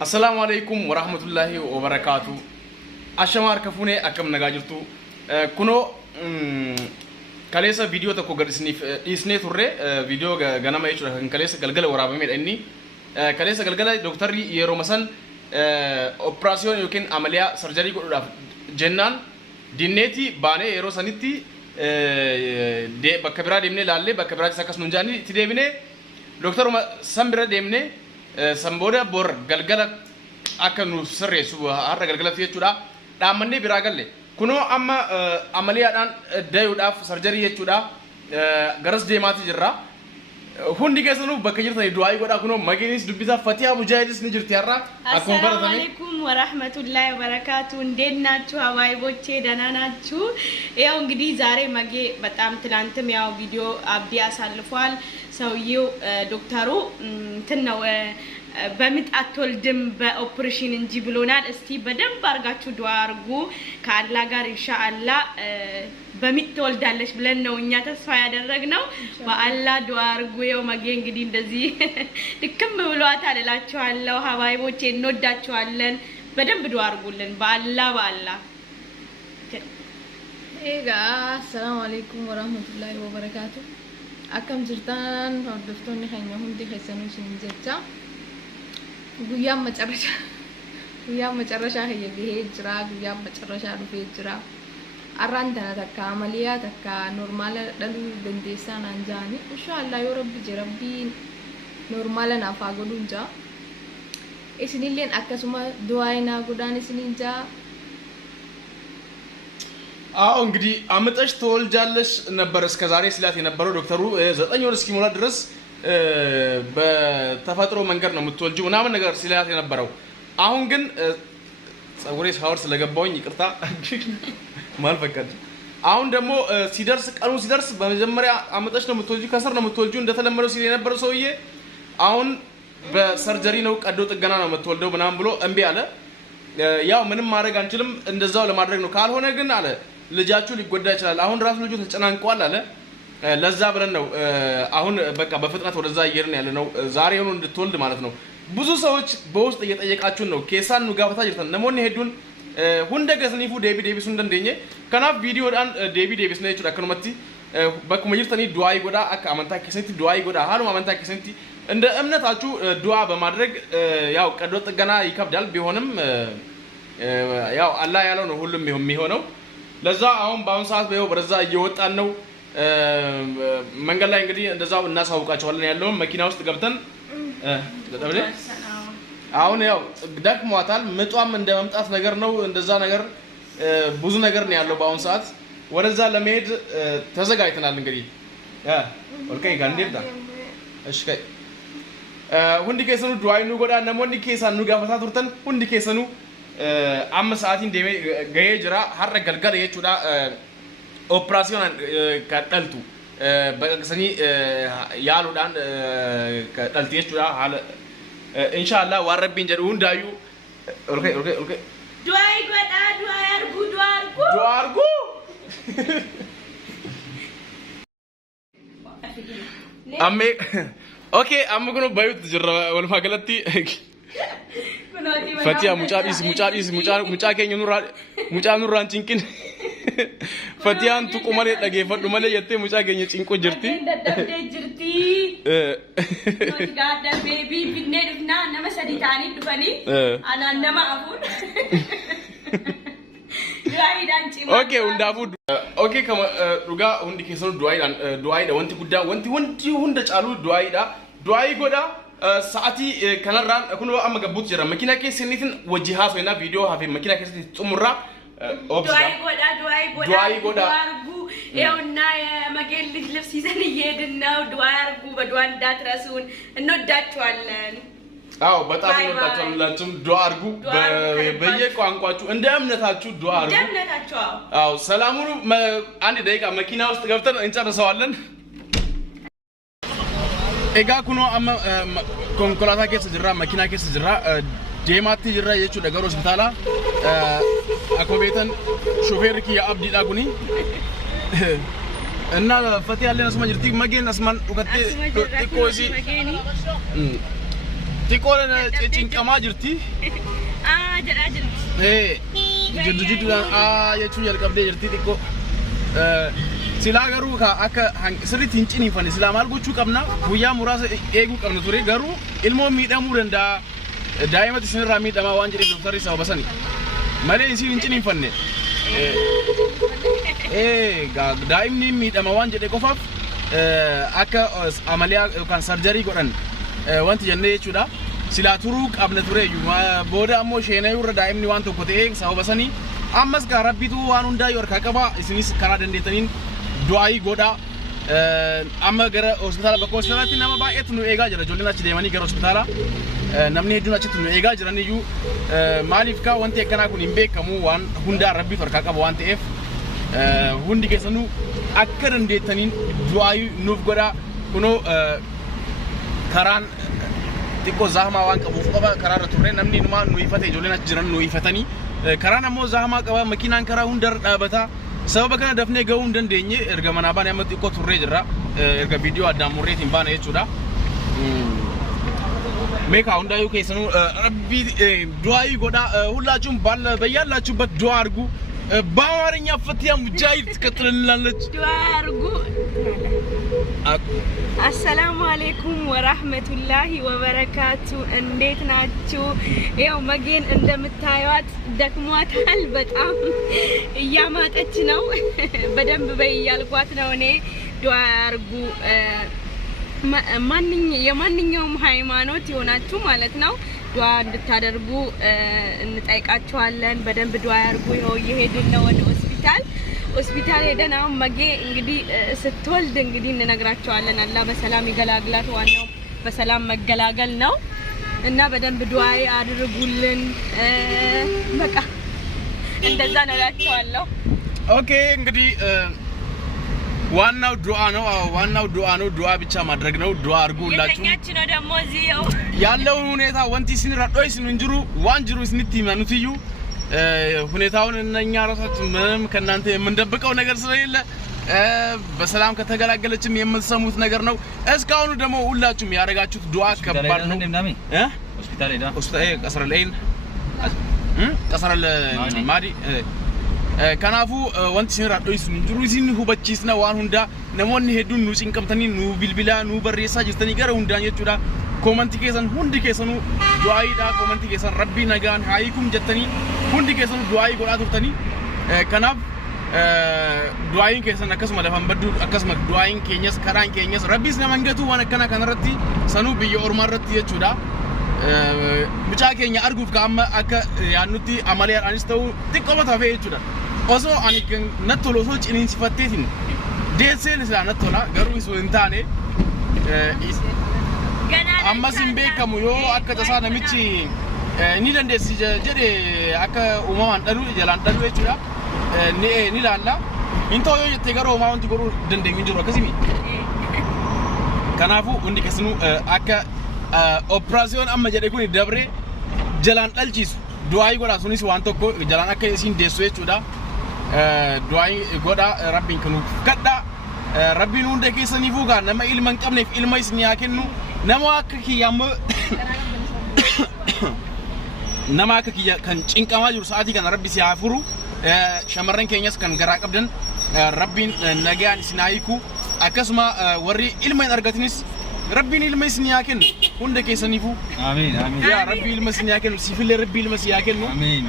السلام عليكم ورحمة الله وبركاته. أشمار كفوني أكم نجاجرتو كنو كاليسا فيديو تكو قد إسني ثورة فيديو جانا ما يشوف كاليسا قلقلة ورابمين إني كاليسا قلقلة دكتور يرو مثلا أوبراسيون يمكن عملية سيرجري كله جنان دينتي بانه يرو سنتي de bakka biraa deemnee laalle bakka biraa isa akkas nuun jaanii itti deebine doktoruma san bira deemne san booda bor galgala akka nu sirreessu har'a galgalatti jechuudha dhaamannee biraa galle kunoo amma amaliyaadhaan dayuudhaaf sarjarii jechuudha garas deemaati jirra hundi keessanuu bakka jirtanii du'aa godhaa kunoo mageenis dubbisaa Fatiha Mujaahidis ni jirti har'a akkuma baratame. Assalamu alaikum wa rahmatullahi wa barakatuh እንዴት ናችሁ አባይቦቼ ደህና ናችሁ? ያው እንግዲህ ዛሬ መጌ በጣም ትላንትም ያው ቪዲዮ አብዲ አሳልፏል ሰውየው ዶክተሩ እንትነው በምጥ አትወልድም በኦፕሬሽን እንጂ ብሎናል። እስቲ በደንብ አርጋችሁ ዱአ አርጉ ከአላህ ጋር ኢንሻአላህ በምጥ ትወልዳለች ብለን ነው እኛ ተስፋ ያደረግነው። በአላህ ዱአ አርጉ። ያው መጌ እንግዲህ እንደዚህ ልክም ብሏታል እላችኋለሁ። ሀባይቦቼ እንወዳችኋለን። በደንብ ዱአ አርጉልን በአላህ ኤጋ ሰላም አለይኩም ወራህመቱላሂ ወበረካቱ አከም ጅርታን ወደፍቶኒ ኸኛ ሁንዲ ኸሰኑ ሲንጀቻ ጉያ መጨረሻ ሄየ ጅራ ጉያ መጨረሻ ዱፌ ጅራ አራንተና ተካ አመሊያ ተካ ኖርማል ደሉ ደንዴሳን አንጃኒ ኢንሻአላህ ያ ረቢ ጀረቢ ኖርማል ናፋ ጎዱንጃ እስኒለን አከሱማ ዱአይና ጉዳን እስኒንጃ አዎ እንግዲህ አመጣሽ ተወልጃለሽ ነበር እስከ ዛሬ ስላት የነበረው ዶክተሩ 9 ወር እስኪሞላ ድረስ በተፈጥሮ መንገድ ነው የምትወልጂው ምናምን ነገር ስላት የነበረው አሁን ግን ጸጉሬ ሻወር ስለገባውኝ ይቅርታ ማልፈቀድ አሁን ደግሞ ሲደርስ ቀኑ ሲደርስ በመጀመሪያ አመጣሽ ነው የምትወልጂው ከስር ነው የምትወልጂው እንደተለመደው ሲል የነበረው ሰውዬ አሁን በሰርጀሪ ነው ቀዶ ጥገና ነው የምትወልደው ምናምን ብሎ እምቢ አለ። ያው ምንም ማድረግ አንችልም እንደዛው ለማድረግ ነው ካልሆነ ግን አለ ልጃችሁ ሊጎዳ ይችላል አሁን ራስ ልጁ ተጨናንቋል አለ ለዛ ብለን ነው አሁን በቃ በፍጥነት ወደዛ እየሄድን ያለ ነው ዛሬ ሆኖ እንድትወልድ ማለት ነው። ብዙ ሰዎች በውስጥ እየጠየቃችሁን ነው ኬሳን ነው ጋፋታ ይርተን ነሞን ሄዱን ሁንደ ገስኒፉ ዴቪስ እንደንደኘ ከናፍ ቪዲዮ ዳን ዴቪስ ነው ይችላል ከነመቲ በኩመ ይርተኒ ዱአይ ጎዳ አካ አመንታ ኬሰንቲ ዱአይ ጎዳ ሃሉ አመንታ ኬሰንቲ እንደ እምነታችሁ ዱአ በማድረግ ያው ቀዶ ጥገና ይከብዳል ቢሆንም ያው አላህ ያለው ነው ሁሉም የሚሆነው ለዛ አሁን በአሁን ሰዓት በየው በረዛ እየወጣን ነው መንገድ ላይ እንግዲህ እንደዛው እናሳውቃቸዋለን ያለው መኪና ውስጥ ገብተን ለተብለ አሁን ያው ደክሟታል ምጧም እንደመምጣት ነገር ነው እንደዛ ነገር ብዙ ነገር ነው ያለው በአሁን ሰዓት ወደዛ ለመሄድ ተዘጋጅተናል እንግዲህ ኦኬ ጋንዴዳ እሺ ከይ ሁንዲ ኬሰኑ ዱአይኑ ጎዳ ነሞኒ ኬሳኑ ጋፋታ ቱርተን ሁንዲ ኬሰኑ አም ሰዓቲን ደሜ ገየ ጅራ ሀረ ገልገለ የቹዳ ኦፕራሲዮን ከጠልቱ በቀሰኒ ያሉዳን ከጠልት የቹዳ ሀለ ኢንሻአላህ ወረቢን ጀዱ እንዳዩ ኦኬ ዱአይ ጎዳ ዱአይ አርጉ አሜ ኦኬ አምጉኑ ባዩት ጅራ ወልማገለቲ Fatiha mucaa keenya nurraan cinqin Fatihaan tuqu malee dhageeffadhu malee jettee mucaa keenya cinqu jirti. Dadhabdee jirti. Nuti gaadda beebii binnee dhufnaa nama sadi ta'anii dhufanii anaan nama afur. Du'aayiidhaan cimaa. Okay hundaafuu okay kama dhugaa hundi keessanuu du'aayiidha wanti guddaa wanti hunda caalu du'aayiidha du'aayii godhaa. ساعتي كان الران أكون أما جبوت جرا مكينة كيس سنتين وجهات وينا فيديو هافي مكينة كيس تمرة دعاي غدا يونا مجال لجلب سيزن يدنا ودعاي ربو بدوان دات رسون إنه دات والن أو بتعرفون دات والن دعاء ربو بيجي كوان كواتو عندهم نتاچو دعاء ربو عندهم نتاچو أو سلامون ما عندي دايك مكينة واستقبلتن إن شاء الله سوالن Ega kuno amma konkolaataa keessa jirra makiinaa keessa jirra deemaatti jirra jechuudha gara hospitaala akkuma beektan shofeerri kiyya abdiidha kuni እና Fatiha allee asuma jirti mageen asman dhugattee xiqqoo isii تقول cinqamaa jirti jedhaa jirti jidduudhaan jechuun jalqabdee jirti xiqqoo silaa garuu akka sirriitti hin ciniinfanne silaa maal gochuu qabna guyyaa muraasa eeguu qabna ture garuu ilmoon miidhamuu danda'a daa'imatti isinirraa miidhamaa waan jedheef doktarri sababa sani malee isin hin ciniinfanne daa'imni miidhama waan jedhe qofaaf akka amaliyaa yookaan sarjarii godhan wanti jennee jechuudha silaa turuu qabna ture booda ammoo sheenee irra daa'imni waan tokko ta'ee sababa sanii ammas gaa rabbitu waan hundaa harkaa qaba isinis karaa dandeettaniin du'aayii godhaa amma gara hospitaala bakka hospitaalaatti nama baay'eetu nu eegaa jira ijoolleen achi deemanii gara hospitaala namni hedduun achitti nu eegaa jiran iyyuu maaliif kaa wanti akkanaa kun hin beekamu waan hundaa rabbitu harkaa qaba waan ta'eef hundi keessanuu akka dandeettaniin du'aayii nuuf godhaa kunoo karaan xiqqoo zahmaa waan qabuuf qaba karaarra turre namni numaa nu ifate ijoolleen achi jiran nu ifatanii karaan ammoo zahmaa qaba makiinaan karaa hundarra dhaabataa sababa kana dafnee gahuu hin dandeenye erga manaa baane amma xiqqoo turree jirra erga viidiyoo addaan murreetiin baane jechuudha meekaa hundaayuu keessanuu rabbii du'aayii godhaa hullachuun bayyallachuuበት du'a argu በአማርኛ ፈትያ ሙጃሂድ ትከተልላለች ዱአ አርጉ አሰላሙ አለይኩም ወራህመቱላሂ ወበረካቱ እንዴት ናችሁ ያው መጌን እንደምታዩት ደክሟታል በጣም እያማጠች ነው በደንብ በይያልኳት ነው እኔ ዱአ አርጉ የማንኛውም ሃይማኖት ይሆናችሁ ማለት ነው ዱአ እንድታደርጉ እንጠይቃችኋለን በደንብ ዱአ ያርጉ ይሄው እየሄድን ነው ወደ ሆስፒታል ሄደን አሁን መጌ እንግዲህ ስትወልድ እንግዲህ እንነግራቸዋለን አላህ በሰላም ይገላግላት ዋናው በሰላም መገላገል ነው እና በደንብ ዱአ አድርጉልን በቃ እንደዛ ነው እላችኋለሁ ኦኬ እንግዲህ ዋናው ዱአ ነው ዋናው ዱአ ነው ዱአ ብቻ ማድረግ ነው ዱአ አድርጉላችሁ የኛች ነው ደግሞ እዚው ያለው ሁኔታ ወንቲ ሲንራዶይስ እንጅሩ ዋንጅሩ ስንቲ ማኑትዩ ሁኔታውን እነኛ ራሳችን ምንም ከናንተ የምንደብቀው ነገር ስለሌለ በሰላም ከተገላገለችም የምትሰሙት ነገር ነው እስካሁኑ ደግሞ ሁላችሁም ያረጋችሁት ዱአ ከባድ ነው ሆስፒታል ሄዳ ሆስፒታል ቀሰረል ማዲ kanafu wanti sin radhois jiru isin hubachiisna waan hunda namoonni hedduun nu cinqamtanii nu bilbilaa nu barreessaa jirtanii gara hundaan jechuudha komantii keessan hundi keessanuu du'aayiidha komantii keessan rabbii nagaan haayikum jettanii hundi keessanuu du'aayii godhaa turtanii kanaaf du'aayiin keessan akkasuma lafan baddu akkasuma du'aayiin keenyas karaan keenyas rabbiis nama hingatu waan akkana kanarratti sanuu biyya ormaa irratti jechuudha mucaa keenya arguuf ka amma akka yaannutti amaliyaadhaanis ta'uu xiqqooma tafee jechuudha osoo ani nattolo osoo ciniinsifatteetiin deesseen isaa nattola garuu isoo hin taane ammas hin beekamu yoo akka tasaa namichi ni dandeessi jedhe akka uumamaan dhalu jalaan dhalu jechuudha ni laalla hin ta'u yoo jettee gara uumaa wanti godhuu dandeenyu jiru akkasimi kanaafuu hundi keessanuu akka operation amma jedhe kun dabre jalaan dhalchiisu du'aayi godha sunis waan tokko jalaan akka isin deessu jechuudha du'aayi godha rabbiin kanu kadha rabbiin hunda keessaniifuu gaa nama ilma hin qabneef ilma isin yaa kennu nama akka kiyyaammoo nama akka kiyya kan cinqamaa jiru sa'aatii kana rabbi si haa furu shamarran keenyas kan garaa qabdan rabbiin nagaan isin haa hiiku akkasuma warri ilma hin argatinis rabbiin ilma isin yaa kennu hunda keessaniifuu amiin amiin yaa rabbi ilma isin yaa kennu siifillee rabbi ilma si yaa kennu amiin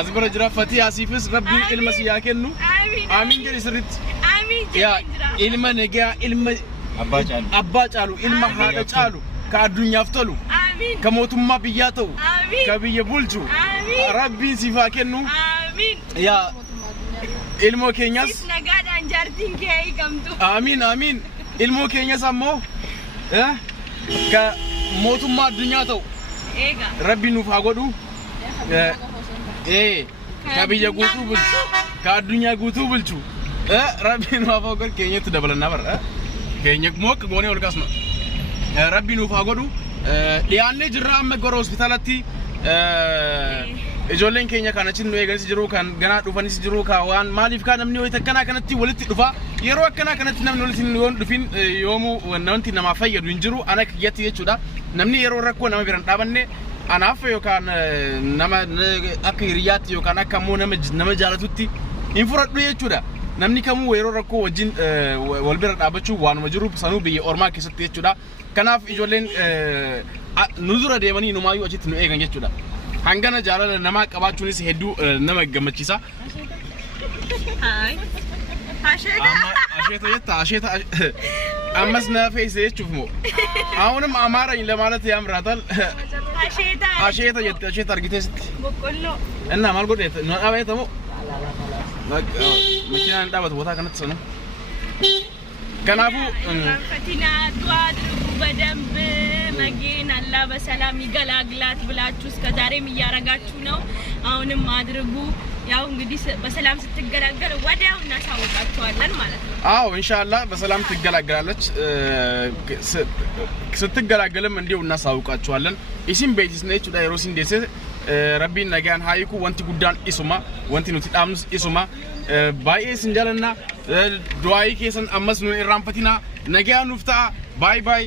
azbara jira fatiha siifis rabbi ilma si yaa kennu amiin jedhi sirritti amiin yaa ilma nagaa ilma abbaa caalu ilma haadha caalu ka addunyaaf tolu amiin ka mootummaa biyyaa ta'u ka biyya bulchu rabbiin siif haa kennu amiin yaa ilmoo keenyas nagaadhaan jaartiin kee hiikamtu amiin amiin ilmoo keenyas ammoo ka mootummaa addunyaa ta'u rabbi nuuf haa godhu ka biyya guutuu bulchu ka addunyaa guutuu bulchu rabbi nuuf haa godhu keenyatti dabalannaa bara keenya mookka goonee ol kaasna rabbi nuuf haa godhu dhiyaannee jirra amma gara hospitaalatti ijoolleen keenya kana cin nu eeganis jiru kan ganaa dhufanis jiru ka waan maaliif ka namni hoy takkana kanatti walitti dhufa yeroo akkana kanatti namni walitti yoon dhufin yoomu wanti nama fayyadu hin jiru ana kiyyatti jechuudha namni yeroo rakkoo nama biran dhaabanne anaaf yookaan nama akka hiriyaatti yookaan akka ammoo nama jaalatutti hin furadhu jechuudha namni kamuu yeroo rakkoo wajjin wal bira dhaabachuu waanuma jiru sanuu biyya ormaa keessatti jechuudha kanaaf ijoolleen nu dura deemanii numaayyuu achitti nu eegan jechuudha hangana jaalala nama qabaachuunis hedduu nama gammachiisa asheta ammas na feese jechuuf moo አሁንም አማራኝ ለማለት ያምራታል asheta argitees boqqollo እና ማልጎዴ ነው አባይተሞ መኪና እንዳበት ቦታ ከነተሰ ነው ከናፉ ፈቲና ዱአድሩ በደንብ መጌን አላ በሰላም ይገላግላት ብላችሁ እስከዛሬም እያረጋችሁ ነው አሁንም አድርጉ ያው እንግዲህ በሰላም ስትገላገል ወዲያው እናሳውቃችኋለን ማለት ነው አዎ ኢንሻአላህ በሰላም ትገላገላለች ስትገላገልም እንዲው እናሳውቃችኋለን ኢሲም ቤቲስ ነች ዳይሮሲን ደስ ረቢን ነጋን ሃይኩ ወንቲ ጉዳን ኢሱማ ወንቲ ኑቲ ዳምስ ኢሱማ ባይኤስ እንጀለና ዱአይ ኬሰን አመስኑ ኢራንፈቲና ነጋን ኑፍታ ባይ ባይ